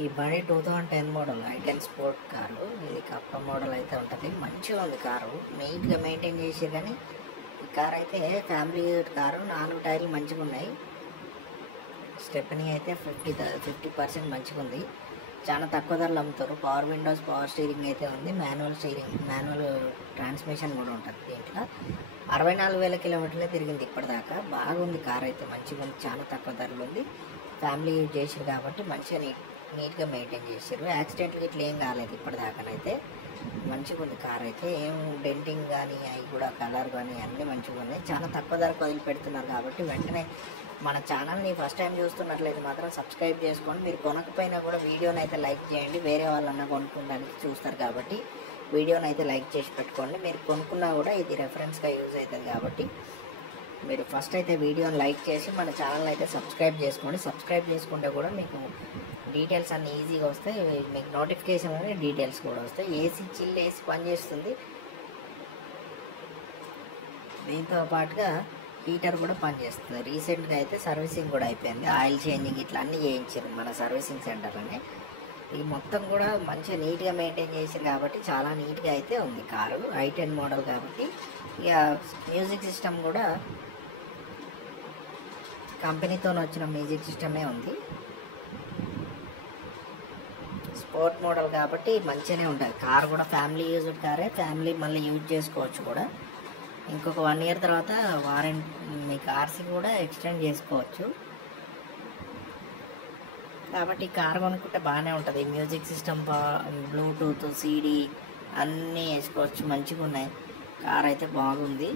ఈ బండి 2010 model i10 sport car. ఇది కప్ప మోడల్ అయితే ఉంటుంది. మంచిగా ఉంది కారు, నీట్గా మెయింటైన్ చేసి. కానీ ఈ కార్ అయితే ఫ్యామిలీ కారు. 4 టైర్లు మంచిగా ఉన్నాయి. స్టెప్నీ అయితే 50% మంచిగా ఉంది. చాలా తక్కువ ధరలు అమ్ముతారు. పవర్ విండోస్, పవర్ స్టీరింగ్ అయితే ఉంది. మాన్యువల్ ట్రాన్స్మిషన్ కూడా ఉంటుంది దీంట్లో. 64,000 కిలోమీటర్లే తిరిగింది ఇప్పటిదాకా. బాగుంది కార్ అయితే, మంచిగా ఉంది. చాలా తక్కువ ధరలు ఉంది. ఫ్యామిలీ యూజ్ చేసారు కాబట్టి మంచిగా నీట్గా మెయింటైన్ చేసారు. యాక్సిడెంట్లు ఇట్లా ఏం కాలేదు ఇప్పటిదాకానైతే. మంచిగా ఉంది కార్ అయితే. ఏం డెంటింగ్ కానీ అవి కూడా కలర్ కానీ అన్నీ మంచిగా ఉన్నాయి. చాలా తక్కువ ధరకు వదిలిపెడుతున్నారు కాబట్టి వెంటనే మన ఛానల్ని ఫస్ట్ టైం చూస్తున్నట్లయితే మాత్రం సబ్స్క్రైబ్ చేసుకోండి. మీరు కొనకపోయినా కూడా వీడియోని అయితే లైక్ చేయండి. వేరే వాళ్ళన్నా కొనుక్కోవడానికి చూస్తారు కాబట్టి వీడియోని అయితే లైక్ చేసి పెట్టుకోండి. మీరు కొనుక్కున్నా కూడా ఇది రెఫరెన్స్గా యూజ్ అవుతుంది కాబట్టి మీరు ఫస్ట్ అయితే వీడియోని లైక్ చేసి మన ఛానల్ అయితే సబ్స్క్రైబ్ చేసుకోండి. సబ్స్క్రైబ్ చేసుకుంటే కూడా మీకు డీటెయిల్స్ అన్నీ ఈజీగా వస్తాయి. మీకు నోటిఫికేషన్ అనేది డీటెయిల్స్ కూడా వస్తాయి. ఏసీ చిల్ ఏసీ పనిచేస్తుంది. దీంతో పాటుగా హీటర్ కూడా పనిచేస్తుంది. రీసెంట్గా అయితే సర్వీసింగ్ కూడా అయిపోయింది. ఆయిల్ చేంజింగ్ ఇట్లా అన్నీ చేయించారు మన సర్వీసింగ్ సెంటర్లోనే. ఇది మొత్తం కూడా మంచిగా నీట్గా మెయింటైన్ చేసారు కాబట్టి చాలా నీట్గా అయితే ఉంది కారు. i10 మోడల్ కాబట్టి ఇక మ్యూజిక్ సిస్టమ్ కూడా కంపెనీతో వచ్చిన మ్యూజిక్ సిస్టమే ఉంది. స్పోర్ట్ మోడల్ కాబట్టి మంచిగానే ఉంటుంది. కార్ కూడా ఫ్యామిలీ యూజ్డ్ కారే. ఫ్యామిలీ మళ్ళీ యూజ్ చేసుకోవచ్చు కూడా. ఇంకొక 1 ఇయర్ తర్వాత వారంటీ మీకు ఆర్సీ కూడా ఎక్స్టెండ్ చేసుకోవచ్చు. కాబట్టి కార్ కొనుక్కుంటే బాగానే ఉంటుంది. మ్యూజిక్ సిస్టమ్, బ్లూటూత్, సీడీ అన్నీ వేసుకోవచ్చు. మంచిగా ఉన్నాయి. కార్ అయితే బాగుంది.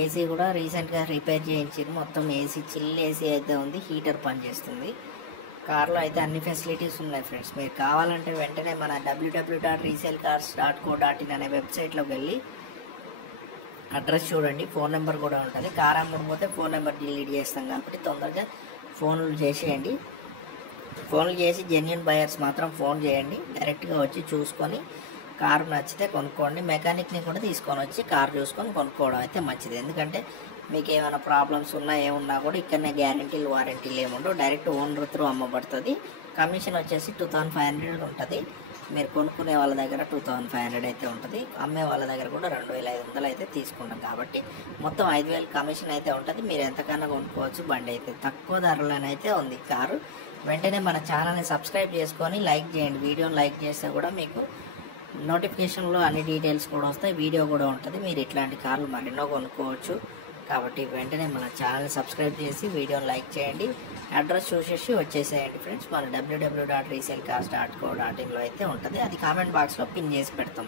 ఏసీ కూడా రీసెంట్గా రిపేర్ చేయించారు. మొత్తం ఏసీ చిల్ ఏసీ అయితే ఉంది. హీటర్ పనిచేస్తుంది. కార్లో అయితే అన్ని ఫెసిలిటీస్ ఉన్నాయి ఫ్రెండ్స్. మీరు కావాలంటే వెంటనే మన www.resellecars.co.in అనే వెబ్సైట్లోకి వెళ్ళి అడ్రస్ చూడండి. ఫోన్ నెంబర్ కూడా ఉంటుంది. కార్ అమ్మకపోతే ఫోన్ నెంబర్ డిలీట్ చేస్తాం కాబట్టి తొందరగా ఫోన్లు చేసేయండి. ఫోన్లు చేసి జెన్యూన్ బయర్స్ మాత్రం ఫోన్ చేయండి. డైరెక్ట్గా వచ్చి చూసుకొని కారు నచ్చితే కొనుక్కోండి. మెకానిక్ని కూడా తీసుకొని వచ్చి కారు చూసుకొని కొనుక్కోవడం అయితే మంచిది. ఎందుకంటే మీకు ఏమైనా ప్రాబ్లమ్స్ ఉన్నా ఏమున్నా కూడా ఇక్కడనే గ్యారంటీలు వారంటీలు ఏముండవు. డైరెక్ట్ ఓనర్ త్రూ అమ్మబడుతుంది. కమిషన్ వచ్చేసి 2500 ఉంటుంది. మీరు కొనుక్కునే వాళ్ళ దగ్గర 2500 అయితే ఉంటుంది. అమ్మే వాళ్ళ దగ్గర కూడా 2500 అయితే తీసుకుంటాం. కాబట్టి మొత్తం 5000 కమిషన్ అయితే ఉంటుంది. మీరు ఎంతకన్నా కొనుక్కోవచ్చు. బండి అయితే తక్కువ ధరలోనైతే ఉంది కారు. వెంటనే మన ఛానల్ని సబ్స్క్రైబ్ చేసుకొని లైక్ చేయండి. వీడియోని లైక్ చేస్తే కూడా మీకు నోటిఫికేషన్లో అన్ని డీటెయిల్స్ కూడా వస్తాయి. వీడియో కూడా ఉంటుంది. మీరు ఇట్లాంటి కార్లు మరెన్నో కొనుక్కోవచ్చు. కాబట్టి వెంటనే మన ఛానల్ని సబ్స్క్రైబ్ చేసి వీడియోని లైక్ చేయండి. అడ్రస్ చూసేసి వచ్చేసేయండి ఫ్రెండ్స్. మన www.resellecars.co.in అయితే ఉంటుంది. అది కామెంట్ బాక్స్లో పిన్ చేసి పెడతాం.